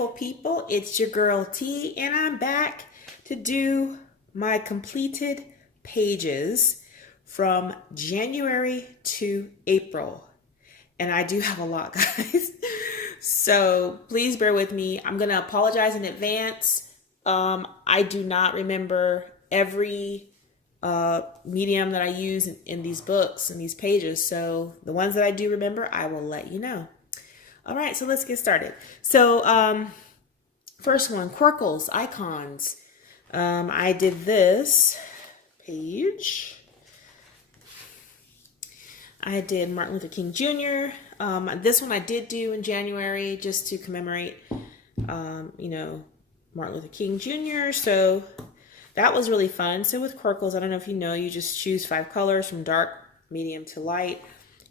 beautiful people, it's your girl T, and I'm back to do my completed pages from January to April. And I do have a lot, guys. So please bear with me. I'm going to apologize in advance. I do not remember every medium that I use in these books and these pages. So the ones that I do remember, I will let you know. All right, so let's get started. So first one, Quirkles, Icons. I did this page. I did Martin Luther King Jr. This one I did do in January just to commemorate, Martin Luther King Jr. So that was really fun. So with Quirkles, I don't know if you know, you just choose 5 colors from dark, medium to light,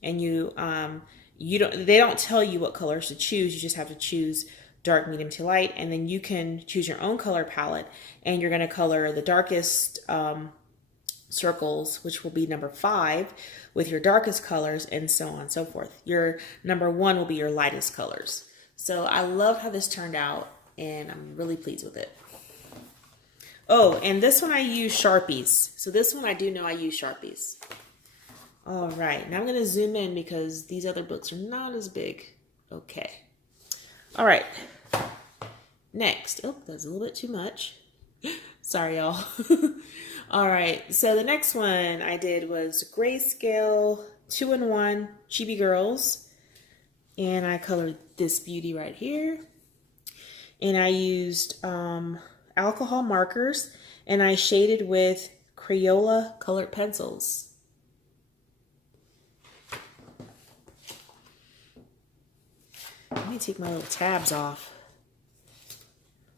and they don't tell you what colors to choose. You just have to choose dark, medium to light, and then you can choose your own color palette, and you're going to color the darkest circles, which will be number 5, with your darkest colors, and so on and so forth. Your number 1 will be your lightest colors. So I love how this turned out, and I'm really pleased with it. Oh, and this one I use Sharpies. So this one I do know I use Sharpies. All right, now I'm going to zoom in because these other books are not as big. Okay. All right. Next. Oh, that's a little bit too much. Sorry, y'all. All right, so the next one I did was Grayscale 2-in-1 Chibi Girls. And I colored this beauty right here. And I used alcohol markers, and I shaded with Crayola colored pencils. Let me take my little tabs off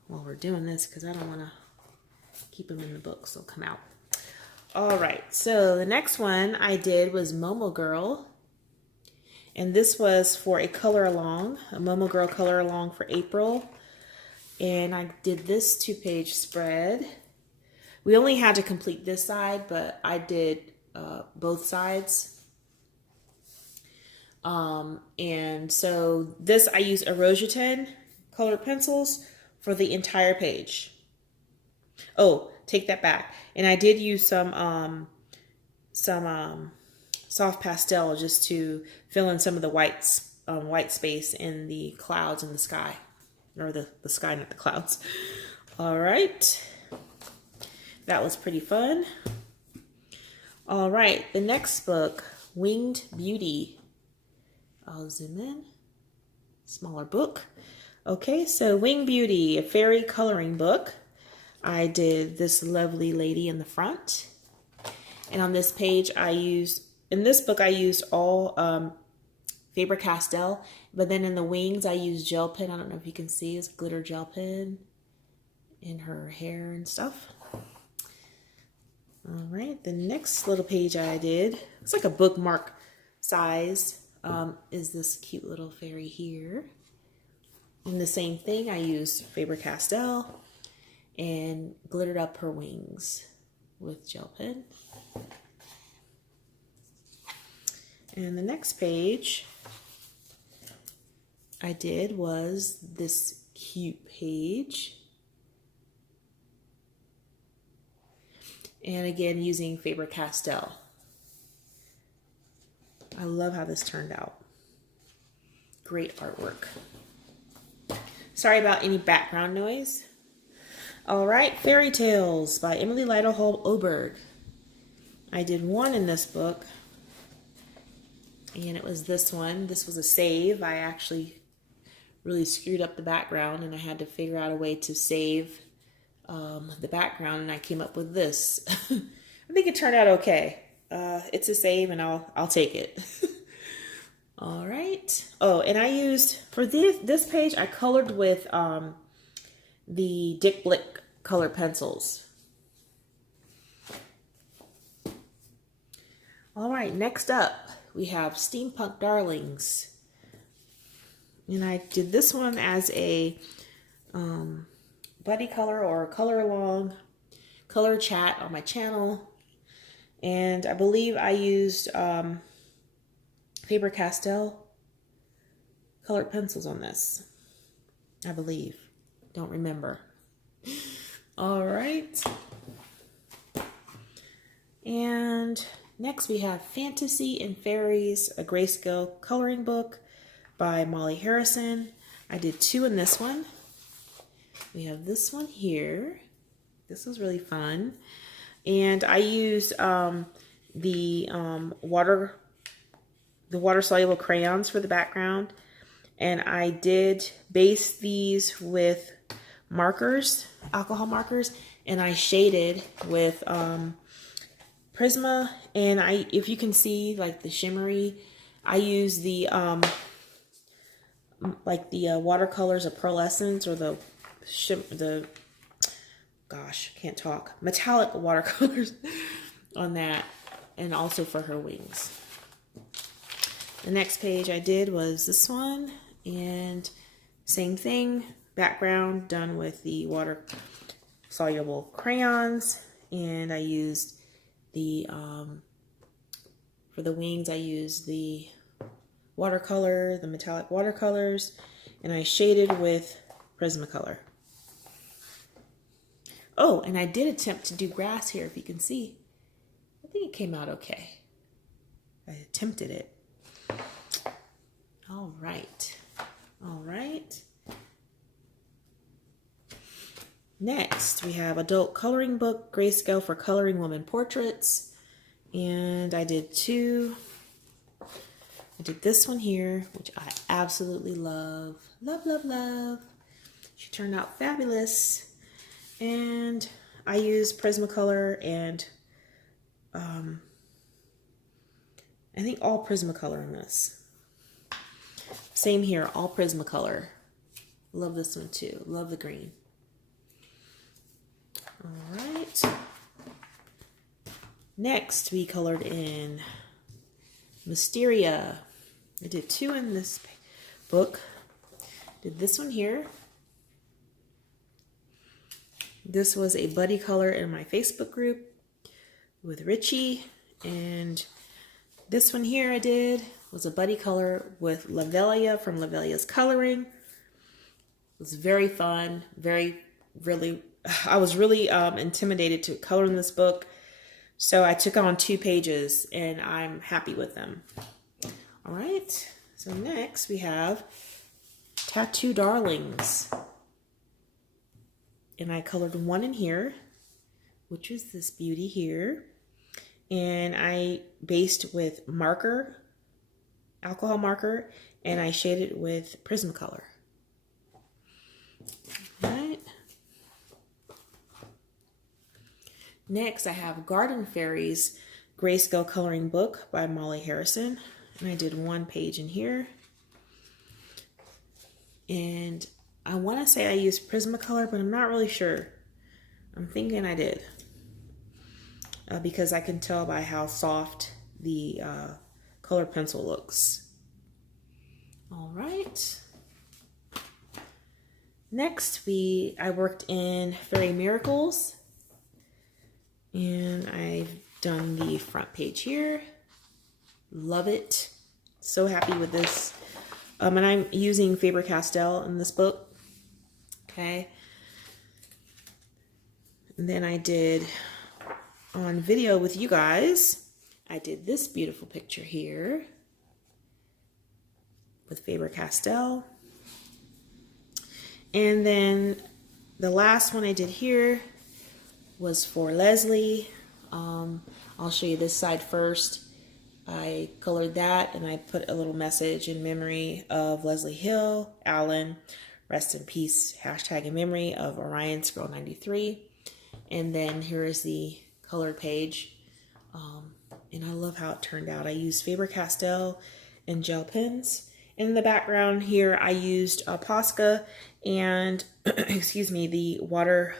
while we're doing this because I don't want to keep them in the book, so they'll come out. All right, so the next one I did was Momo Girl. And this was for a color along, a Momo Girl color along for April. And I did this 2-page spread. We only had to complete this side, but I did both sides. And so this, I used Erosion colored pencils for the entire page. Oh, take that back. And I did use some soft pastel just to fill in some of the white space in the clouds in the sky, or the sky, not the clouds. All right. That was pretty fun. All right. The next book, Winged Beauty. I'll zoom in. Smaller book. Okay, so Winged Beauty, a fairy coloring book. I did this lovely lady in the front. And on this page, in this book, I used all Faber-Castell. But then in the wings, I used gel pen. I don't know if you can see, it's glitter gel pen in her hair and stuff. All right, the next little page I did, it's like a bookmark size. Is this cute little fairy here. And the same thing, I used Faber-Castell and glittered up her wings with gel pen. And the next page I did was this cute page. And again, using Faber-Castell. I love how this turned out. Great artwork. Sorry about any background noise. All right, Fairy Tales by Emily Lytle Oberg. I did one in this book, and it was this one. This was a save. I actually really screwed up the background, and I had to figure out a way to save the background, and I came up with this. I think it turned out okay. It's a save, and I'll take it. All right. Oh, and I used, for this page, I colored with the Dick Blick colored pencils. All right, next up, we have Steampunk Darlings. And I did this one as a buddy color or color along color chat on my channel. And I believe I used Faber-Castell colored pencils on this. I believe. Don't remember. All right. And next we have Fantasy and Fairies, a grayscale coloring book by Molly Harrison. I did 2 in this one. We have this one here. This was really fun. And I used the water soluble crayons for the background. And I did base these with markers, alcohol markers, and I shaded with Prisma. And if you can see like the shimmery, I use the watercolors of pearlescence, or can't talk, metallic watercolors on that, and also for her wings. The next page I did was this one, and same thing, background done with the water soluble crayons, and I used the for the wings I used the watercolor, the metallic watercolors, and I shaded with Prismacolor. Oh, and I did attempt to do grass here, if you can see. I think it came out okay. I attempted it. All right. All right. Next, we have Adult Coloring Book, Grayscale for Coloring Woman Portraits. And I did 2. I did this one here, which I absolutely love. Love, love, love. She turned out fabulous. And I used Prismacolor and I think all Prismacolor in this. Same here, all Prismacolor. Love this one too. Love the green. All right. Next, we colored in Mysteria. I did 2 in this book. Did this one here. This was a buddy color in my Facebook group with Richie, and this one here I did was a buddy color with Lavelia from Lavelia's Coloring. It was very fun, I was really intimidated to color in this book, so I took on 2 pages and I'm happy with them. All right, so next we have Tattoo Darlings. And I colored 1 in here, which is this beauty here. And I based with marker, alcohol marker, and I shaded with Prismacolor. All right. Next, I have Garden Fairies Grayscale Coloring Book by Molly Harrison. And I did 1 page in here. And I want to say I used Prismacolor, but I'm not really sure. I'm thinking I did. Because I can tell by how soft the color pencil looks. All right. Next, I worked in Fairy Miracles. And I've done the front page here. Love it. So happy with this. And I'm using Faber-Castell in this book. Okay. And then I did on video with you guys, I did this beautiful picture here with Faber-Castell. And then the last one I did here was for Leslie. I'll show you this side first. I colored that and I put a little message in memory of Leslie Hill, Allen, rest in peace, hashtag in memory of Orion's Girl 93. And then here is the colored page. And I love how it turned out. I used Faber-Castell and gel pens. And in the background here, I used Posca and, excuse me, the water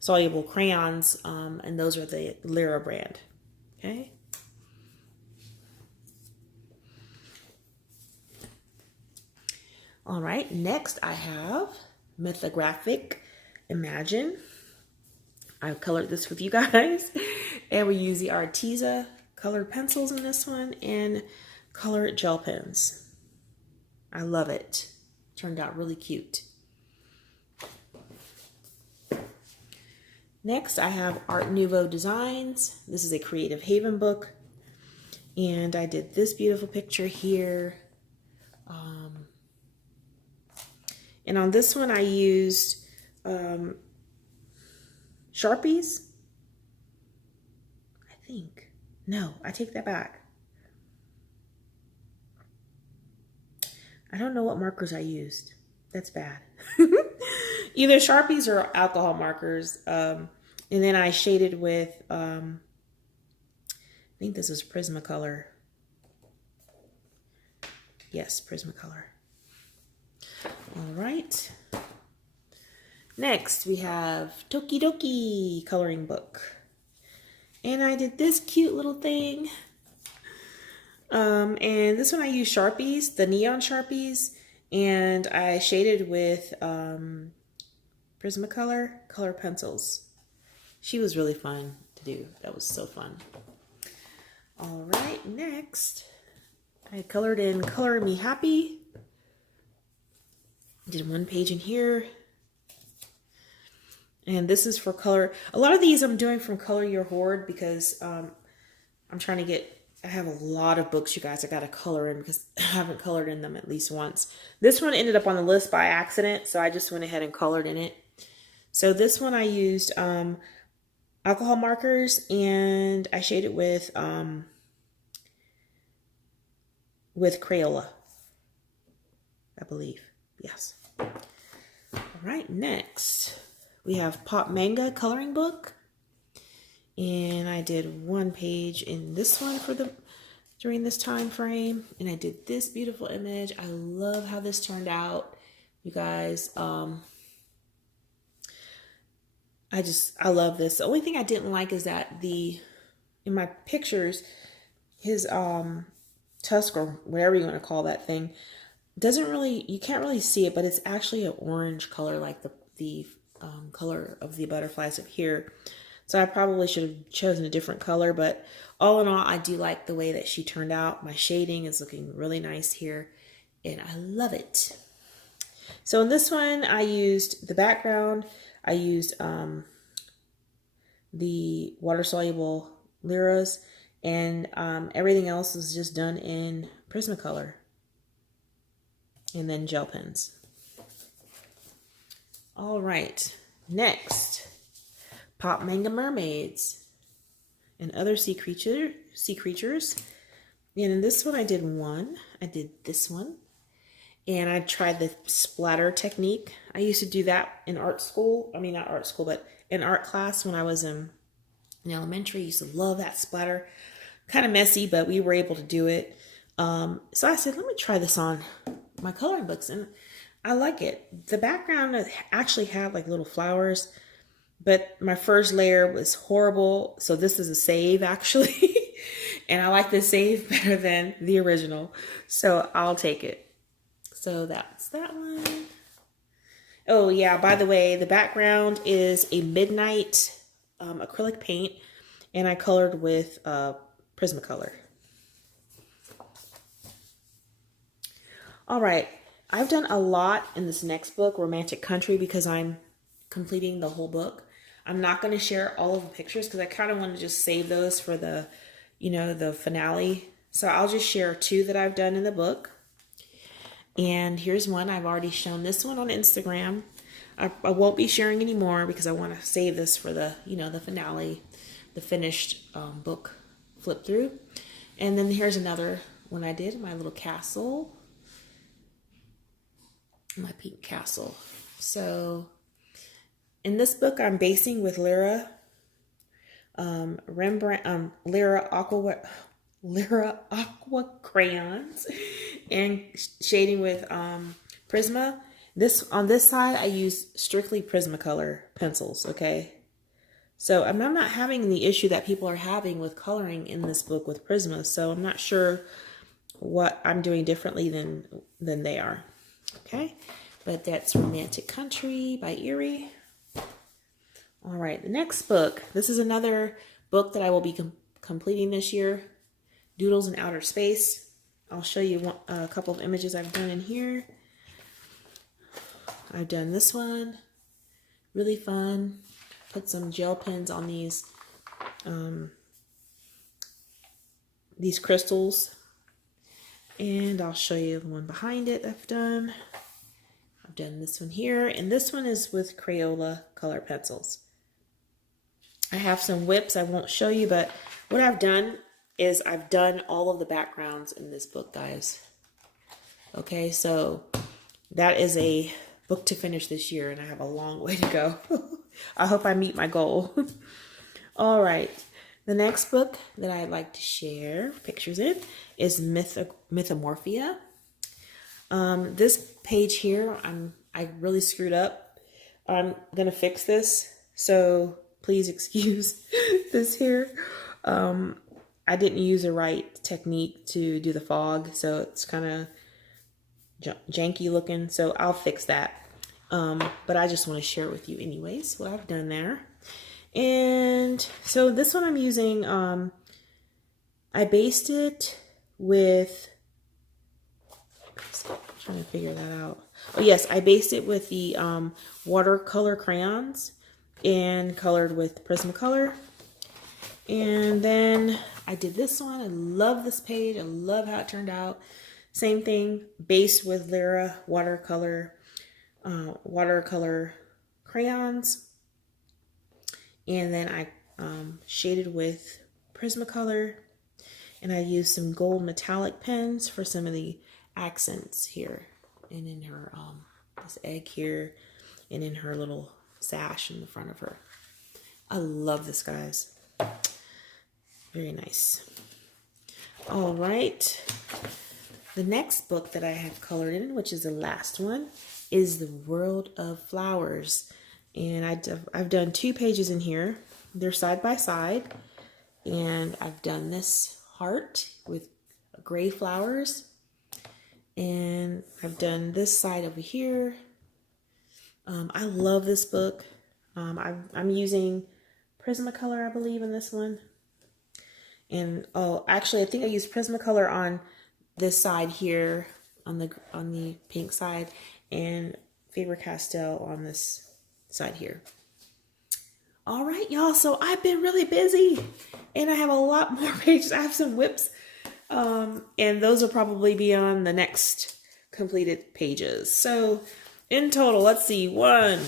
soluble crayons. And those are the Lyra brand. Okay. All right, next I have Mythographic Imagine. I've colored this with you guys. And we use the Arteza colored pencils in this one and colored gel pens. I love it. Turned out really cute. Next, I have Art Nouveau Designs. This is a Creative Haven book. And I did this beautiful picture here. And on this one, I used Sharpies. I think. No, I take that back. I don't know what markers I used. That's bad. Either Sharpies or alcohol markers. And then I shaded with, I think this is Prismacolor. Yes, Prismacolor. All right. Next, we have Tokidoki coloring book. And I did this cute little thing. And this one I used Sharpies, the neon Sharpies. And I shaded with Prismacolor color pencils. She was really fun to do. That was so fun. All right, next, I colored in Color Me Happy. Did one page in here. And this is for color. A lot of these I'm doing from Color Your Hoard because I'm trying to get, I have a lot of books, you guys, I got to color in because I haven't colored in them at least once. This one ended up on the list by accident, so I just went ahead and colored in it. So this one I used alcohol markers, and I shaded with Crayola, I believe. Yes. All right, next we have Pop Manga coloring book, and I did one page in this one for during this time frame, and I did this beautiful image. I love how this turned out, you guys. I love this. The only thing I didn't like is that in my pictures, his tusk, or whatever you want to call that thing, doesn't really, you can't really see it, but it's actually an orange color, like the color of the butterflies up here. So I probably should have chosen a different color, but all in all, I do like the way that she turned out. My shading is looking really nice here, and I love it. So in this one, I used the background. I used the water-soluble Lyras, and everything else was just done in Prismacolor. And then gel pens. All right, next, Pop Manga Mermaids and Other sea creatures. And in this one, I did one. I did this one. And I tried the splatter technique. I used to do that in art school. I mean, not art school, but in art class when I was in elementary. I used to love that splatter. Kind of messy, but we were able to do it. So I said, let me try this on my coloring books, and I like it. The background actually had like little flowers, but my first layer was horrible. So this is a save actually. And I like the save better than the original. So I'll take it. So that's that one. Oh yeah, by the way, the background is a midnight acrylic paint, and I colored with Prismacolor. All right, I've done a lot in this next book, Romantic Country, because I'm completing the whole book. I'm not going to share all of the pictures because I kind of want to just save those for the, the finale. So I'll just share two that I've done in the book. And here's one. I've already shown this one on Instagram. I won't be sharing any more because I want to save this for the, the finale, the finished book flip through. And then here's another one I did, my little castle. My pink castle. So in this book, I'm basing with Lyra, Lyra Aqua crayons, and shading with Prisma. On this side, I use strictly Prismacolor pencils. Okay, so I'm not having the issue that people are having with coloring in this book with Prisma. So I'm not sure what I'm doing differently than they are. Okay, but that's Romantic Country by Erie. All right, the next book. This is another book that I will be completing this year. Doodles in Outer Space. I'll show you a couple of images I've done in here. I've done this one. Really fun. put some gel pens on these crystals. And I'll show you the one behind it I've done. I've done this one here, and this one is with Crayola color pencils. I have some whips I won't show you, but what I've done is I've done all of the backgrounds in this book, guys. Okay, so that is a book to finish this year, and I have a long way to go. I hope I meet my goal. All right, the next book that I'd like to share pictures in is Mythomorphia. This page here, I really screwed up. I'm gonna fix this, so please excuse this here. I didn't use the right technique to do the fog, so it's kind of janky looking, so I'll fix that. But I just want to share with you anyways what I've done there. And so this one I'm using, I based it with, I'm trying to figure that out. Oh yes, I based it with the watercolor crayons and colored with Prismacolor. And then I did this one. I love this page. I love how it turned out. Same thing, based with Lyra watercolor crayons. And then I shaded with Prismacolor. And I used some gold metallic pens for some of the accents here. And in her, this egg here. And in her little sash in the front of her. I love this, guys. Very nice. All right. The next book that I have colored in, which is the last one, is The World of Flowers. And I've done 2 pages in here. They're side by side. And I've done this heart with gray flowers. And I've done this side over here. I love this book. I'm using Prismacolor, I believe, in this one. And oh, actually, I think I used Prismacolor on this side here, on the pink side, and Faber-Castell on this side here. All right, y'all. So I've been really busy, and I have a lot more pages. I have some whips, and those will probably be on the next completed pages. So in total, let's see, 1,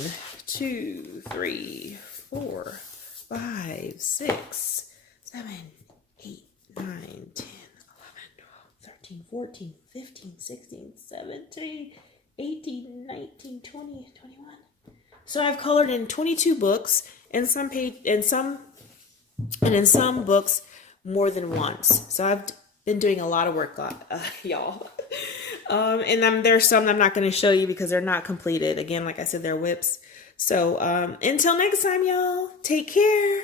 2, 3, 4, 5, 6, 7, 8, 9, 10, 11, 12, 13, 14, 15, 16, 17, 18, 19, 20, 21. So I've colored in 22 books, and in some books more than once. So I've been doing a lot of work, y'all. And there's some I'm not going to show you because they're not completed. Again, like I said, they're whips. So until next time, y'all, take care.